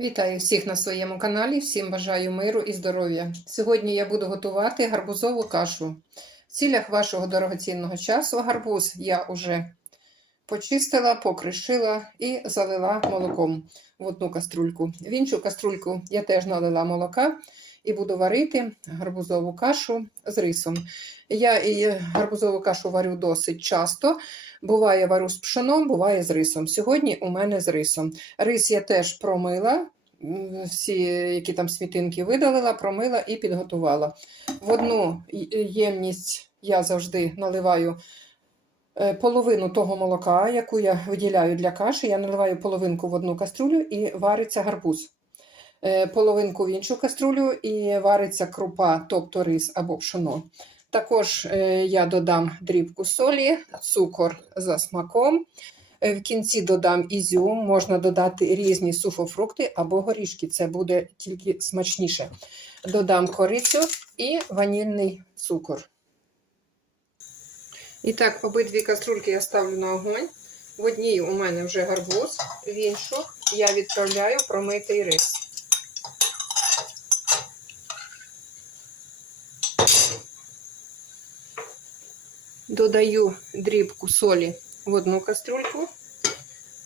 Вітаю всіх на своєму каналі, всім бажаю миру і здоров'я. Сьогодні я буду готувати гарбузову кашу. В цілях вашого дорогоцінного часу гарбуз я вже почистила, покришила і залила молоком в одну каструльку. В іншу каструльку я теж налила молока і буду варити гарбузову кашу з рисом. Я і гарбузову кашу варю досить часто. Буває варю з пшеном, буває з рисом. Сьогодні у мене з рисом. Рис я теж промила, всі, які там смітинки видалила, промила і підготувала. В одну ємність я завжди наливаю е, половину того молока, яку я виділяю для каші. Я наливаю половинку в одну каструлю і вариться гарбуз. Е, Половинку в іншу каструлю і вариться крупа, тобто рис або пшено. Також е, я додам дрібку солі, цукор за смаком. Е, В кінці додам ізюм, можна додати різні сухофрукти або горішки, це буде тільки смачніше. Додам корицю і ванільний цукор. І так, обидві каструльки я ставлю на огонь. В одній у мене вже гарбуз, в іншу я відправляю промитий рис. Додаю дрібку солі в одну каструльку,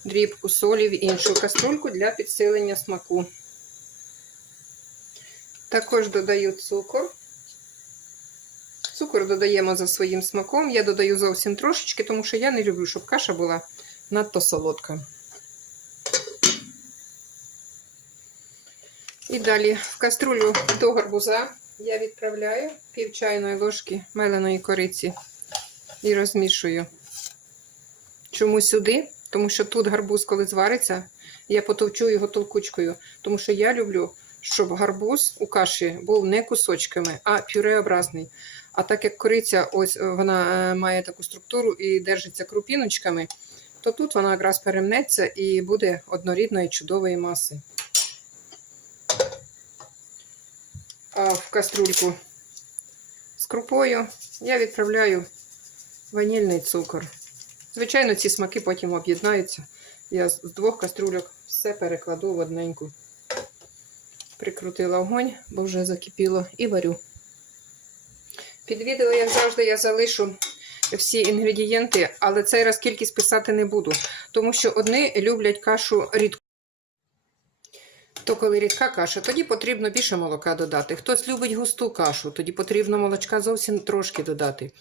дрібку солі в іншу каструльку для підсилення смаку. Також додаю цукор. Цукор додаємо за своїм смаком. Я додаю зовсім трошечки, тому що я не люблю, щоб каша була надто солодка. І далі в каструлю до гарбуза я відправляю пів чайної ложки меленої кориці і розмішую. Чому сюди? Тому що тут гарбуз, коли звариться, я потовчу його толкучкою. Тому що я люблю, щоб гарбуз у каші був не кусочками, а пюреобразний. А так як кориця, ось вона е, має таку структуру і держиться крупіночками, то тут вона якраз перемнеться і буде однорідної чудової маси. А в каструльку з крупою я відправляю ванільний цукор. Звичайно, ці смаки потім об'єднаються. Я з двох каструльок все перекладу в одненьку. Прикрутила огонь, бо вже закипіло, і варю. Під відео, як завжди, я залишу всі інгредієнти, але цей раз кількість писати не буду, тому що одні люблять кашу рідку. То коли рідка каша, тоді потрібно більше молока додати. Хтось любить густу кашу, тоді потрібно молочка зовсім трошки додати.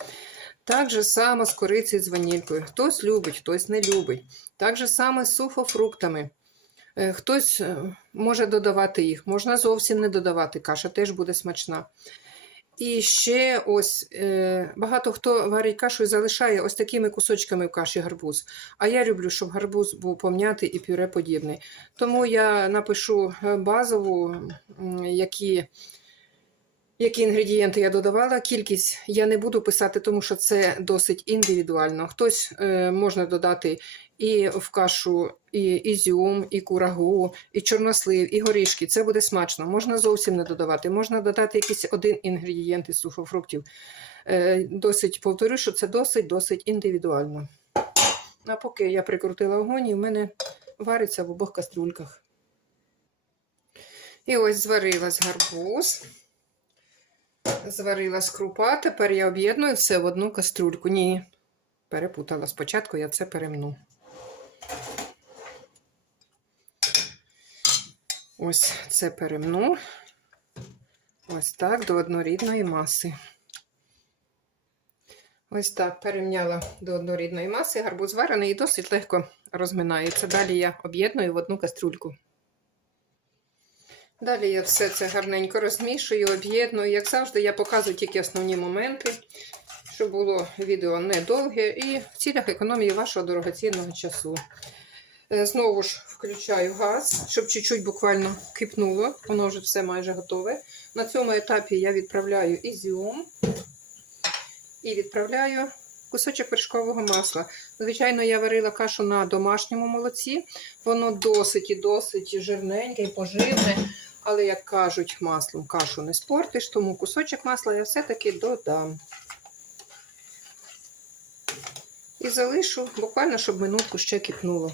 Так же само з корицею з ванількою. Хтось любить, хтось не любить. Так же само з сухофруктами. Е, Хтось е, може додавати їх, можна зовсім не додавати. Каша теж буде смачна. І ще ось е, багато хто варить кашу і залишає ось такими кусочками в каші гарбуз. А я люблю, щоб гарбуз був пом'ятий і пюре подібний. Тому я напишу е, базову, які які інгредієнти я додавала, кількість я не буду писати, тому що це досить індивідуально. Хтось е, можна додати і в кашу і ізюм, і курагу, і чорнослив, і горішки. Це буде смачно. Можна зовсім не додавати. Можна додати якийсь один інгредієнт із сухофруктів. Е, досить повторю, що це досить досить індивідуально. А поки я прикрутила огонь, і в мене вариться в обох каструльках. І ось зварилась гарбуз. Зварила скрупа, тепер я об'єдную все в одну каструльку. Ні, перепутала. Спочатку я це перемну. Ось це перемну. Ось так, до однорідної маси. Ось так перемняла до однорідної маси, гарбуз варений і досить легко розминається. Далі я об'єдную в одну каструльку. Далі я все це гарненько розмішую, об'єдную. Як завжди, я показую тільки основні моменти, щоб було відео недовге і в цілях економії вашого дорогоцінного часу. Е, Знову ж включаю газ, щоб чуть-чуть буквально кипнуло. Воно вже все майже готове. На цьому етапі я відправляю ізюм і відправляю кусочок вершкового масла. Звичайно, я варила кашу на домашньому молоці. Воно досить і досить жирненьке і поживне. Але, як кажуть, маслом кашу не спортиш, тому кусочок масла я все-таки додам. І залишу буквально, щоб минутку ще кипнуло.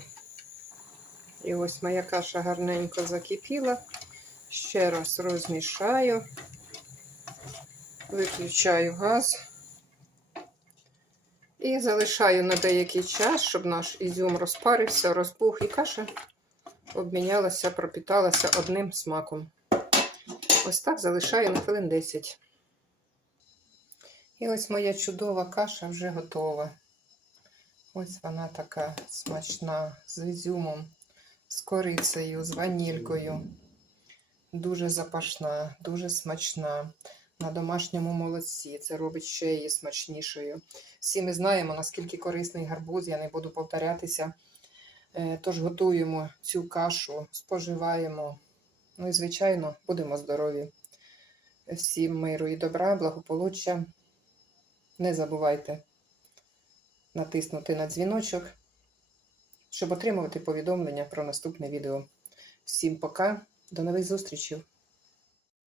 І ось моя каша гарненько закипіла. Ще раз розмішаю, виключаю газ і залишаю на деякий час, щоб наш ізюм розпарився, розбух і каша обмінялася, пропіталася одним смаком. Ось так залишаю на хвилин 10. І ось моя чудова каша вже готова. Ось вона така смачна, з ізюмом, з корицею, з ванількою. Дуже запашна, дуже смачна. На домашньому молоці. Це робить ще її смачнішою. Всі ми знаємо, наскільки корисний гарбуз, я не буду повторятися. Е, Тож готуємо цю кашу, споживаємо. Ну і, звичайно, будемо здорові. Всім миру і добра, благополуччя. Не забувайте натиснути на дзвіночок, щоб отримувати повідомлення про наступне відео. Всім пока, до нових зустрічей!